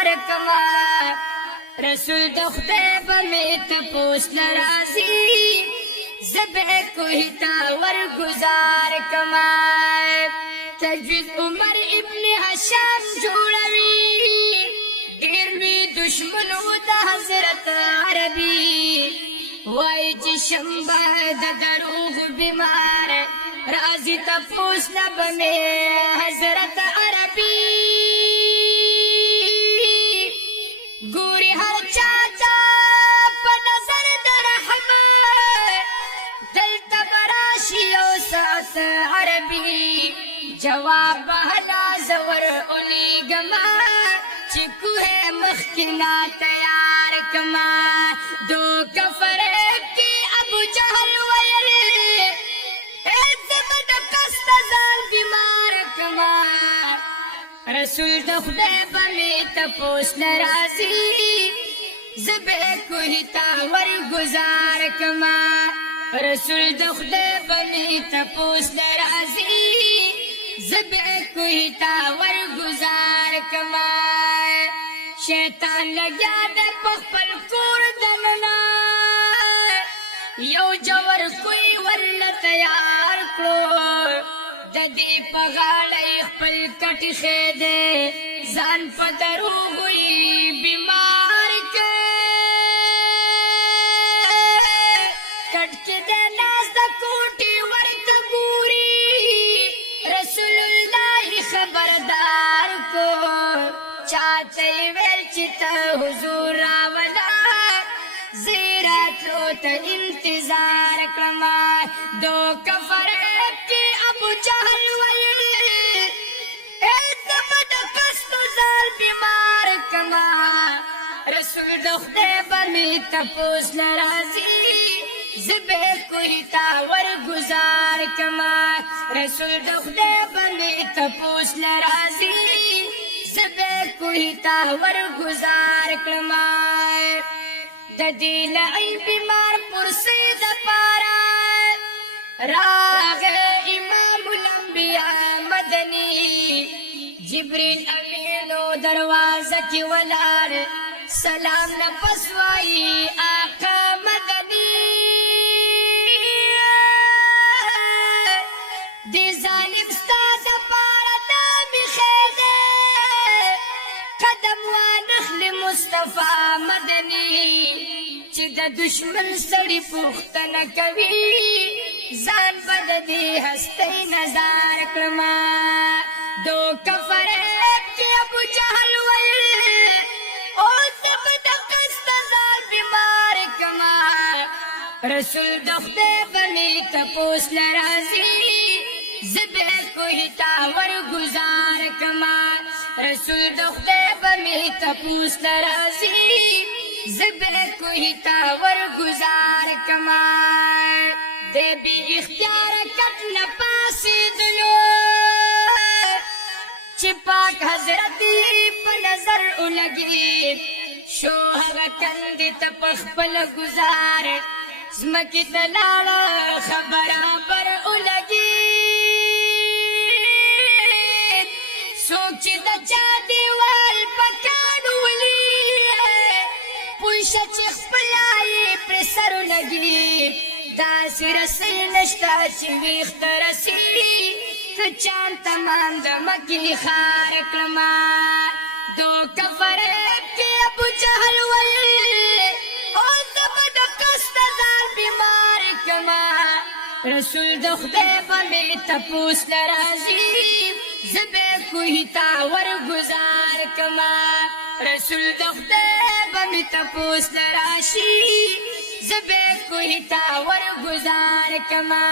گزار کما رسول د خدای به می تپوس ناراضي زبه کوی تا ور گزار کما تجوید عمر ابن هشام جوړوي ډیر لوی دشمن و د حضرت عربي وای چې شمبه د دروغ بیمار رازی تپوس نبمه حضرت عربی گوری هر چاچا پا نظر در رحمت دل تبراشی و ساعت عربی جواب بہلا زور اولی گما چکو ہے مخکنا تیار کما دو کفر کی ابو جہل ویر رسول د خدای باندې تپوس ناراضي زبه کوی تا ور گزار کما رسول د خدای باندې تپوس ناراضي زبه کوی تا ور گزار کما شیطان لګیا د خپل کور دننا یو جوور کوی ورل تیار کړو د دې په غاړه خپل کټ خېده ځان په دروغوي بیمار کې کټ کې د ناز د کوټي ورته ګوري رسول الله خبردار کو چاته ویل چې ته حضور راولا زیراتو ته انتظار کړم دو کفر ابو جہل ویل اے زبد قصد زال بیمار کما رسول د خدای باندې تپوس ناراضي زبه کوی تا ور گزار کما رسول د خدای باندې تپوس ناراضي زبه کوی تا ور گزار کما د دې لعل بیمار پرسي د پارا راغ امام الانبیاء مدنی جبریل امینو دروازه کی ولار سلام نہ پسوائی آقا مدنی دی ظالم ستاد پارا دامی خیده قدم وانخل مصطفیٰ مدنی چی دا دشمن سڑی پختن کوي زان بد دی ہستی نظار کرما دو کفر کی ابو جہل ویل او زبد قصد زال بیمار کما رسول د خدای باندې تپوس ناراضي زبه کوی تا ور گزار کما رسول د خدای باندې تپوس ناراضي زبه کوی تا ور گزار کما دے بی اختیار کٹ نپاسی دلو چی پاک حضرتی پا نظر اولگی شو هغا کندی تپخ پل گزار زمکی تلالا خبرابر اولگی سوچی دا چا دیوال پکانو ولی پوشا چی خپلائی پرسر اولگی داسی رسی نشتا چی ویخت رسی کچان تمام دمکی خار کلما دو کفر کی ابو جہل ویل او زبد قصد زال بیمار کما رسول د خدای باندې تپوس ناراضي زبه کوی تا ور گزار کما رسول د خدای باندې تپوس ناراضي زبه کوی تا ور گزار کما